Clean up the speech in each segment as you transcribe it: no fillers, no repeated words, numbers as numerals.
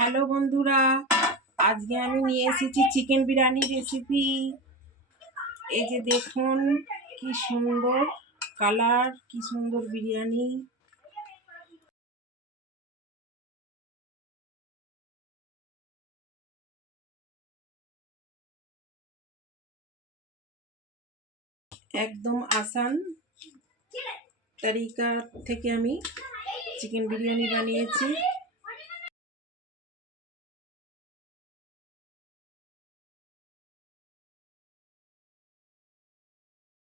Hello বন্ধুরা, আজকে আমি নিয়ে এসেছি চিকেন বিরিয়ানি রেসিপি। এই যে দেখুন কি সুন্দর কালার, কি সুন্দর বিরিয়ানি। একদম আসান তরিকা থেকে আমি চিকেন বিরিয়ানি বানিয়েছি।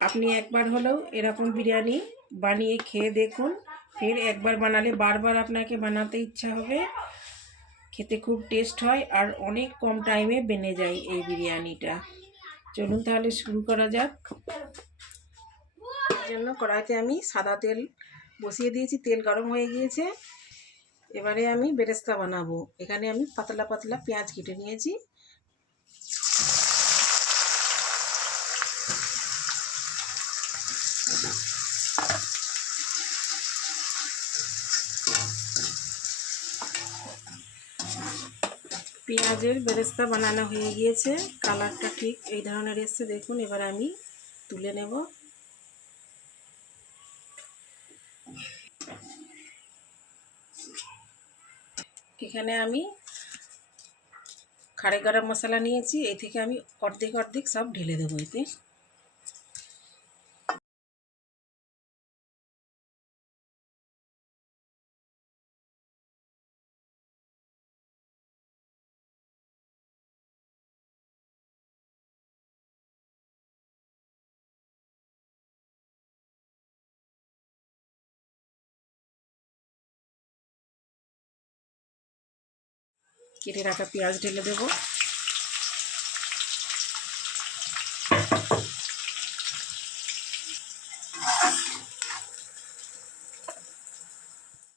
আপনি একবার হলেও এরকম বিরিয়ানি বানিয়ে খেয়ে দেখুন, ফের একবার বানালে বারবার আপনাকে বানাতে ইচ্ছা হবে। খেতে খুব টেস্ট হয় আর অনেক কম টাইমে বেনে যায় এই বিরিয়ানিটা। চলুন তাহলে শুরু করা যাক। এর জন্য কড়াইতে আমি সাদা তেল বসিয়ে দিয়েছি, তেল গরম হয়ে গিয়েছে। এবারে আমি বেরেস্তা বানাবো। এখানে আমি পাতলা পাতলা পেঁয়াজ কেটে নিয়েছি। পেঁয়াজের বেরেস্তা বানানো হয়ে গিয়েছে, কালারটা ঠিক এই ধরনের এসছে দেখুন। এবার আমি তুলে নেব। এখানে আমি খাড়ে গরম মশলা নিয়েছি, এই থেকে আমি অর্ধেক অর্ধেক সব ঢেলে দেবো এতে। কেটে রাখা পেঁয়াজ ঢেলে দেবো।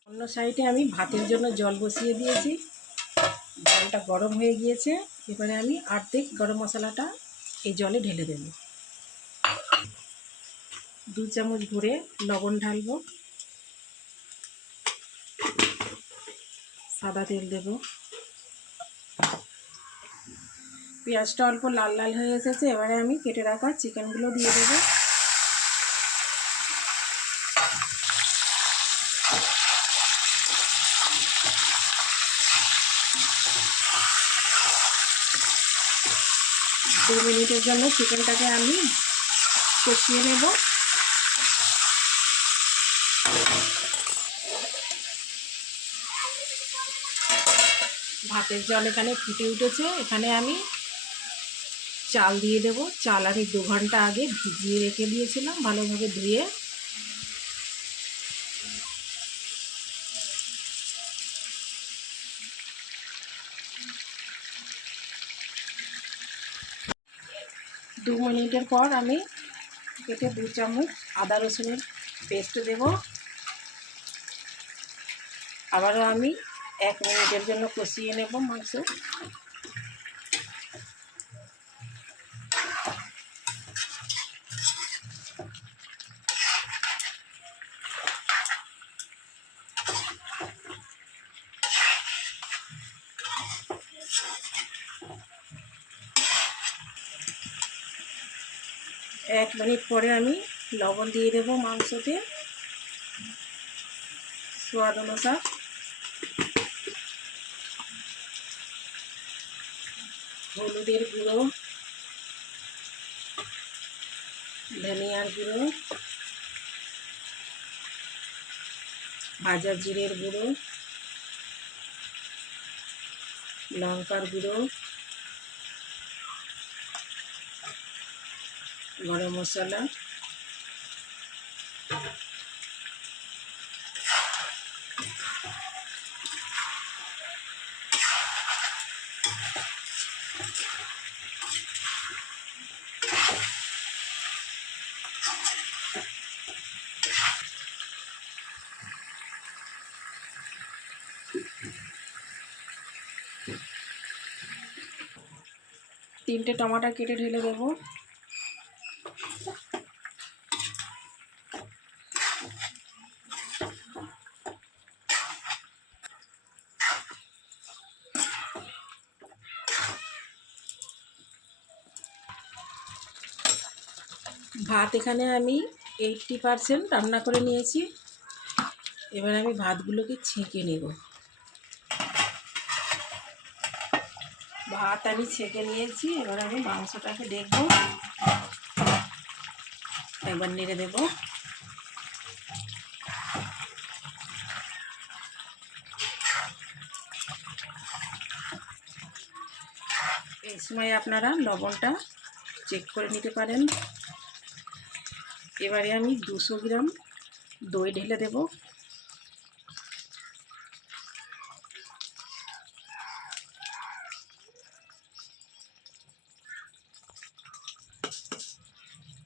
অন্য সাইডে আমি ভাতের জন্য জল বসিয়ে দিয়েছি, জলটা গরম হয়ে গিয়েছে। এবারে আমি অর্ধেক গরম মশলাটা এই জলে ঢেলে দেব। 2 চামচ ভরে লবণ ঢালবো, সাদা তেল দেব। পেঁয়াজটা অল্প লাল লাল হয়ে এসেছে, এবারে আমি কেটে রাখা চিকেনগুলো দিয়ে দেব। দু মিনিটের জন্য চিকেনটাকে আমি কষিয়ে নেব। ভাতের জল এখানে ফুটে উঠেছে, এখানে আমি চাল দিয়ে দেব। চাল আমি 2 ঘন্টা আগে ভিজিয়ে রেখে দিয়েছিলাম ভালোভাবে ধুয়ে। দু মিনিটের পর আমি এতে 2 চামচ আদা রসুনের পেস্ট দেব। আবারও আমি 1 মিনিটের জন্য কষিয়ে নেব মাংস। এক মিনিট পরে আমি লবণ দিয়ে দেবো মাংসতে স্বাদ অনুসার। হলুদের গুঁড়ো, ধনিয়ার গুঁড়ো, ভাজা জিরের গুঁড়ো, লঙ্কার গুঁড়ো, গরম মশলা, তিনটে টমাটো কেটে ঢেলে দেবো। ভাত এখানে আমি 80% রান্না করে নিয়েছি। এবার আমি ভাতগুলোকে ছেঁকে নেব। ভাত আমি ছেঁকে নিয়েছি। এবার আমি মাংসটাকে দেখব, একবার নেড়ে দেব। এই সময় আপনারা লবণটা চেক করে নিতে পারেন। এবারে আমি 200 গ্রাম দই ঢেলে দেব।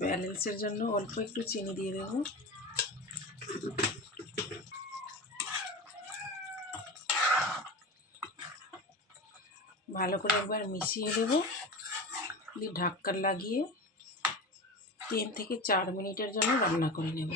ব্যালেন্সের জন্য অল্প একটু চিনি দিয়ে দেব। ভালো করে একবার মিশিয়ে দেব। দিয়ে ঢাক্কা লাগিয়ে 3 থেকে 4 মিনিটের জন্য রান্না করে নেব।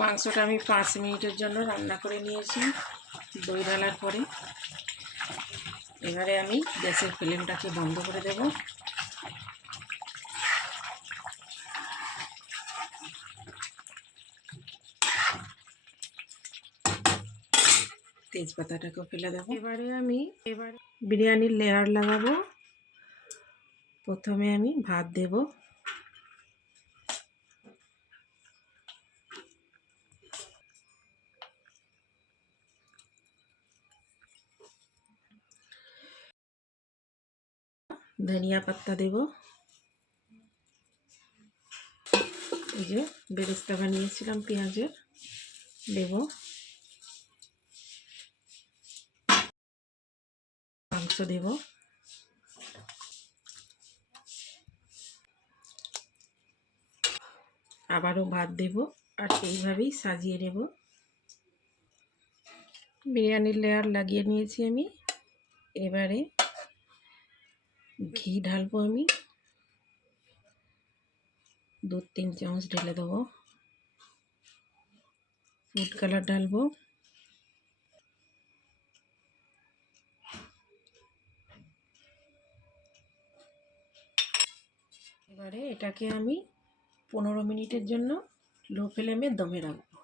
মাংসটা আমি 5 মিনিটের জন্য রান্না করে নিয়েছি দই ঢালার পরে। এবারে আমি গ্যাসের ফ্লেমটাকে বন্ধ করে দেব। তেজপাতাটাকেও ফেলে দেব। এবারে বিরিয়ানির লেয়ার লাগাবো। প্রথমে আমি ভাত দেব। ধনিয়া পাতা দেব। এই যে বেরেস্তা বানিয়েছিলাম পেঁয়াজের, দেব। মাংস দেব। আবারও ভাত দেব আর এইভাবেই সাজিয়ে নেব। বিরিয়ানির লেয়ার লাগিয়ে নিয়েছি আমি। এবারে ঘি ঢালবো আমি। 2-3 চামচ ঢেলে দেবো। ফুড কালার ঢালবো। এবারে এটাকে আমি 15 মিনিটের জন্য লো ফ্লেমে দমে রাখবো।